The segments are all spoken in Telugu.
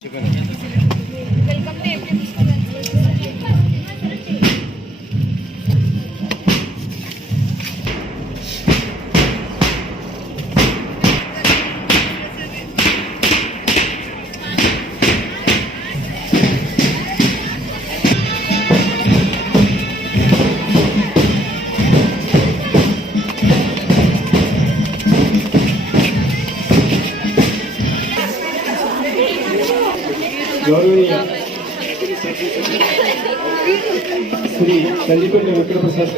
Welcome to every గౌరవనీయ శ్రీ కందికొండ వెంకటప్రసాద్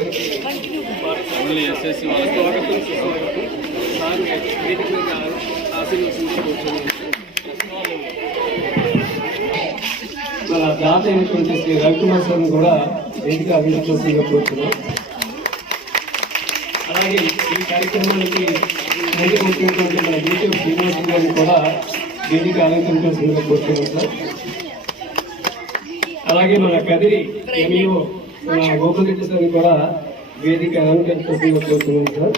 మన దాత అయినటువంటి శ్రీ రవికుమార్ సార్ని కూడా వేదిక అభినందించవలసిందిగా కోరుతున్నాం అలాగే ఈ కార్యక్రమానికి ముందుకు వచ్చినటువంటి మన యూట్యూబ్ శ్రీనివాస్ గారిని కూడా వేదిక అలంకరించవలసిందిగా కోరుతున్నాం సార్ అలాగే మన కదిరి ఎంఈఓ మన గోపరెడ్డి సార్ని కూడా వేదిక అలంకరించవలసిందిగా కోరుతున్నాం సార్.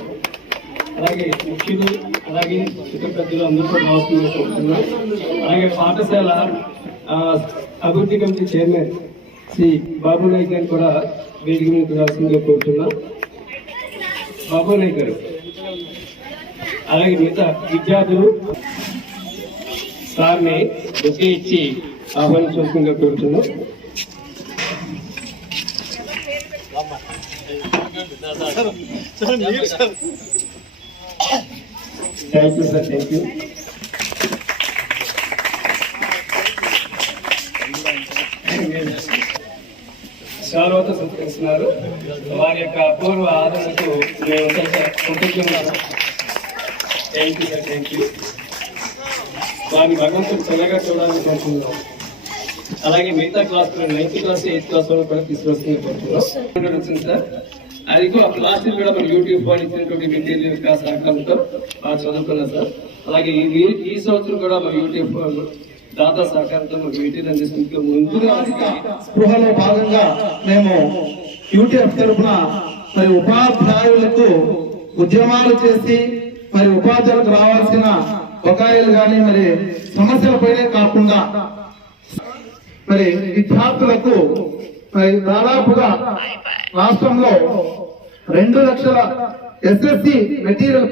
అలాగే ముఖ్యులు అలాగే ఇతర పెద్దలు అందరూ కూడా రావాల్సిందిగా కోరుతున్నాం. అలాగే పాఠశాల అభివృద్ధి కమిటీ చైర్మన్ శ్రీ బాబు నాయక్ గారు కూడా వేదిక మీద రావాల్సిందిగా కోరుతున్నాం. బాబు నాయక్ గారు. అలాగే మిగతా విద్యార్థులు సార్ని బొకే ఇచ్చి ఆహ్వానించవలసిందిగా కోరుతున్నాం. Thank you sir thank you శాలువత సత్కరిస్తున్నారు. వారి యొక్క అపూర్వ ఆదరణకు మేము కృతజ్ఞ thank you sir thank you వారిని భగవంతుడు చల్లగా చూడాలని కోరుతున్నాం అలాగే మిగతా class ninth class eighth class వాళ్ళు కూడా తీసుకొస్తుంది వచ్చింది సార్. అది ఆ క్లాస్ కూడా మన యూట్యూబ్ వాళ్ళు ఇచ్చినటువంటి మెటీరియల్ యొక్క సహకారంతో బాగా చదువుకున్నాం సార్. అలాగే ఈ ఈ సంవత్సరం కూడా మన యూట్యూబ్ దాదా సహకారంతో మనకు మెటీరియల్ అందిస్తుంది ముందుగా స్పృహలో భాగంగా మేము యూటీఎఫ్ తరఫున మరి ఉపాధ్యాయులకు ఉద్యమాలు చేసి మరి ఉపాధ్యాయులకు రావాల్సిన బకాయిలు గాని మరి సమస్యలపైనే కాకుండా మరి విద్యార్థులకు మరి దాదాపుగా రాష్ట్రంలో రెండు లక్షల ఎస్ఎస్సి మెటీరియల్